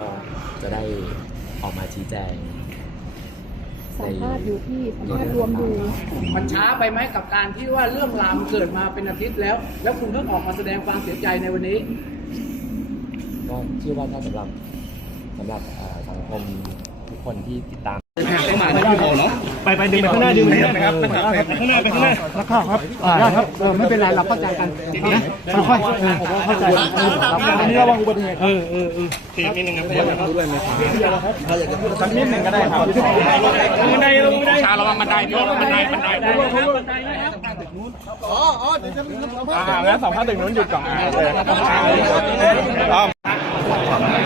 ก็จะได้ออกมาชี้แจงสัมภาษณ์อยู่ที่สัมภาษณ์รวมดูมันช้าไปไหมกับการที่ว่าเรื่องราวมันเกิดมาเป็นอาทิตย์แล้ว แล้วคุณเพิ่งออกมาแสดงความเสียใจในวันนี้ ก็เชื่อว่าถ้าสำหรับสำหรับเอ่อสังคมทุกคนที่ติดตาม ไปไปดึงไปข้างหน้าดึงไปครับข้างหน้าไปข้างหน้าไปข้างหน้าแล้วข้าครับได้ครับเออไม่เป็นไรเราเข้าใจกันนะค่อยๆเออผมเข้าใจอันนี้ระวังอุบัติเหตุเออเออเออเตียงนิดนึงครับด้วยไหมสักนิดหนึ่งก็ได้ครับบันไดลงบันไดชาระวังบันไดพี่ระวังบันไดบันไดอ๋ออ๋อเดี๋ยวจะมีสัมภาษณ์อ่างั้นสัมภาษณ์ถึงนู้นหยุดก่อนอ่าเลย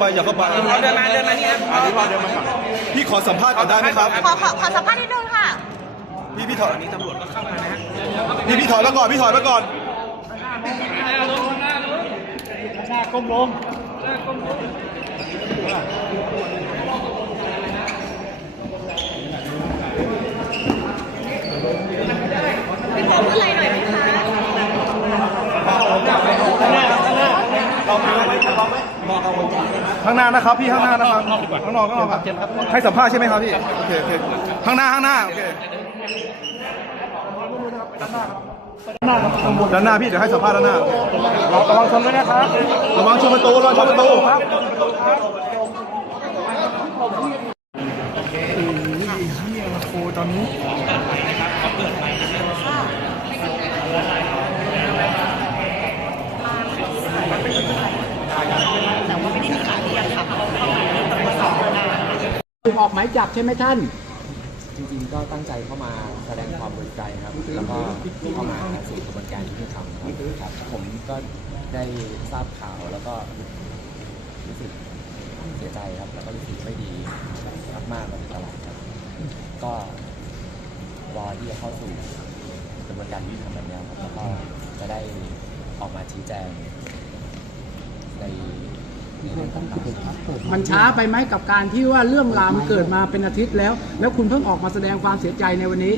ครับอย่าเข้าไปอย่าเข้าไปเดินมาเดินมานี่ครับพี่พอเดินมาก่อนพี่ขอสัมภาษณ์ก่อนได้ไหมครับ ขอขอขอสัมภาษณ์นิดนึงค่ะ พี่พี่ถอยอันนี้ตำรวจก็เข้ามานะพี่พี่ถอยมาก่อนพี่ถอยมาก่อนก้มลงพี่ผมอะไรหน่อยไหมคะ ข้างหน้านะครับพี่ข้างหน้านะครับข้างนอกข้างนอกครับให้สัมภาษณ์ใช่ไหมครับพี่โอเคโอเคข้างหน้าข้างหน้าโอเคด้านหน้าพี่เดี๋ยวให้สัมภาษณ์ด้านหน้าระวังชนด้วยนะครับระวังชนประตูระวังชนประตูออ ออกหมายจับใช่ไหมท่าน จริงๆก็ตั้งใจเข้ามาแสดงความบริสุทธิ์ใจครับ แล้วก็เข้ามาสู่กระบวนการยุติธรรมครับครับ ผมก็ได้ทราบข่าวแล้วก็รู้สึกเสียใจครับ แล้วก็รู้สึกไม่ดีมากๆมาตลอดครับ ก็รอที่จะเข้าสู่กระบวนการยุติธรรมแบบนี้ครับแล้วก็จะได้ออกมาชี้แจงใน ในเรื่องต่างๆมันช้าไปไหมกับการที่ว่าเรื่องราวมันเกิดมาเป็นอาทิตย์แล้ว แล้วคุณเพิ่งออกมาแสดงความเสียใจในวันนี้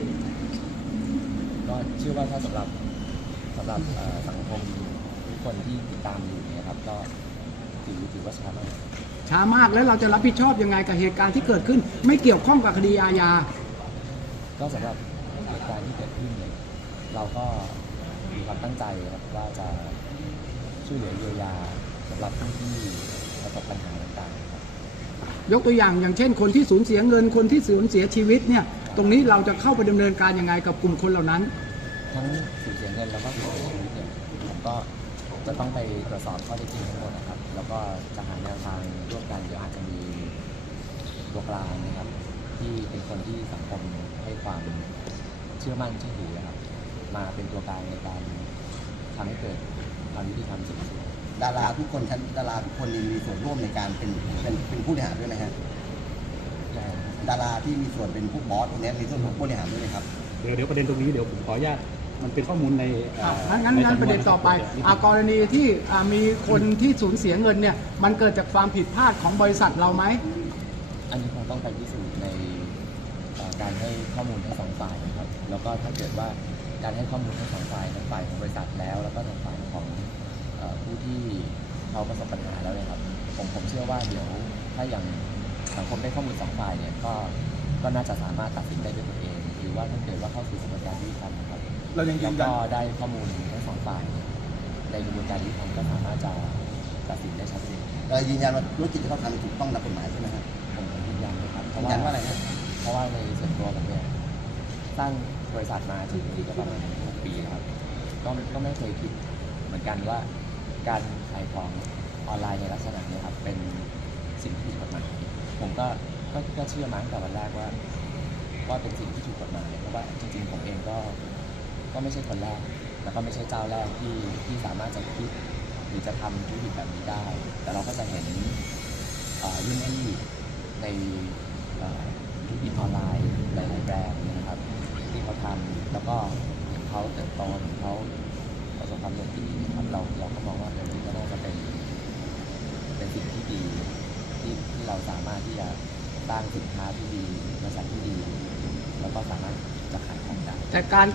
ก็เชื่อว่าถ้าสำหรับสำหรับเอ่อสังคมทุกคนที่ติดตามอยู่เนี่ยครับก็ถือถือว่าช้ามากช้ามากแล้วเราจะรับผิดชอบยังไงกับเหตุการณ์ที่เกิดขึ้น ไม่เกี่ยวข้องกับคดีอาญาก็สำหรับเหตุการณ์ที่เกิดขึ้นเนี่ยเราก็มีความตั้งใจครับว่าจะช่วยเหลือเยียวยา สำหรับผู้ที่ประสบปัญหาต่างๆครับ ยกตัวอย่างอย่างเช่น คนที่สูญเสียเงินคนที่สูญเสียชีวิตเนี่ยตรงนี้เราจะเข้าไปดำเนินการยังไงกับกลุ่มคนเหล่านั้น ทั้งสูญเสียเงินแล้วก็สูญเสียชีวิตเนี่ยผมก็จะต้องไปตรวจสอบข้อเท็จจริงทั้งหมดนะครับ แล้วก็จะหาแนวทางร่วมกันเดี๋ยวอาจจะมีตัวกลางนะครับ ที่เป็นคนที่สังคมให้ความเชื่อมั่นเชื่อถือนะครับ มาเป็นตัวกลางในการทำให้เกิดความยุติธรรมสูงสุด ดาราทุกคนชั้นดาราทุกคนนี่มีส่วนร่วมในการเป็นเป็นเป็นผู้บริหารด้วยไหมฮะดาราที่มีส่วนเป็นผู้บอสตรงนี้มีส่วนผู้บริหารด้วยไหมครับเดี๋ยวเดี๋ยวประเด็นตรงนี้เดี๋ยวผมขออนุญาตมันเป็นข้อมูลในเอ่องั้นงั้นงั้นใสำวประเด็นต่อไปอากรณีที่อ่ามีคนที่สูญเสียเงินเนี่ยมันเกิดจากความผิดพลาดของบริษัทเราไหมอันนี้คงต้องไปพิสูจน์ในเอ่อการให้ข้อมูลทั้งสองฝ่ายนะครับ แล้วก็ถ้าเกิดว่าการให้ข้อมูลทั้งสองฝ่ายทั้ง เขาประสบปัญหาแล้วเนี่ยครับผมผมเชื่อว่าเดี๋ยวถ้าอย่างสังคมได้ข้อมูลสองฝ่ายเนี่ยก็ก็น่าจะสามารถตัดสินได้ด้วยตัวเอง หรือว่าถ้าเกิดว่าเข้าสู่กระบวนการยุติธรรมนะครับเรายังยืแล้วนยัก็นได้ข้อมูลทั้งสองฝ่ายเนี่ยในกระบวนการยุติธรรมก็สามารถจะตัดสินได้ชัดเจนเรายืนยันว่าธุรกิจที่เขาทำถูกต้องตามกฎหมายใช่ไหมครับผมผมยืนยันนะครับเพยืราะนว่ายันว่าอะไรนะเพราะว่าในส่วนตัวผมเนี่ยตั้งบริษัทมาถึงนี่ก็ประมาณหกปีแล้วครับก็ก็ไม่เคยคิดเหมือนกันว่า การขายของออนไลน์ในลักษณะนี้ครับเป็นสิ่งที่ผิดกฎหมายผมก็ก็ก็เชื่อมาตั้งแต่วันแรกว่าว่าเป็นสิ่งที่ถูกกฎหมายเพราะว่าจริงๆผมเองก็ก็ไม่ใช่คนแรก แล้วก็ไม่ใช่เจ้าแรกที่ที่สามารถจะคิดหรือจะทำธุรกิจแบบนี้ได้ แต่เราก็จะเห็นเอ่อรุ่นพี่ในธุรกิจออนไลน์หลายๆแบรนด์นะครับที่เขาทำแล้วก็เห็นเขาเติบโตเห็นเขา ประสบความสำเร็จที่ดีนะครับเราเราก็มองว่าเรื่องนี้ก็น่าจะเป็นเป็นสิ่งที่ดีที่ที่เราสามารถที่จะสร้างสินค้าที่ดีบริษัทที่ดี แล้วก็สามารถจะขายของได้ แต่การ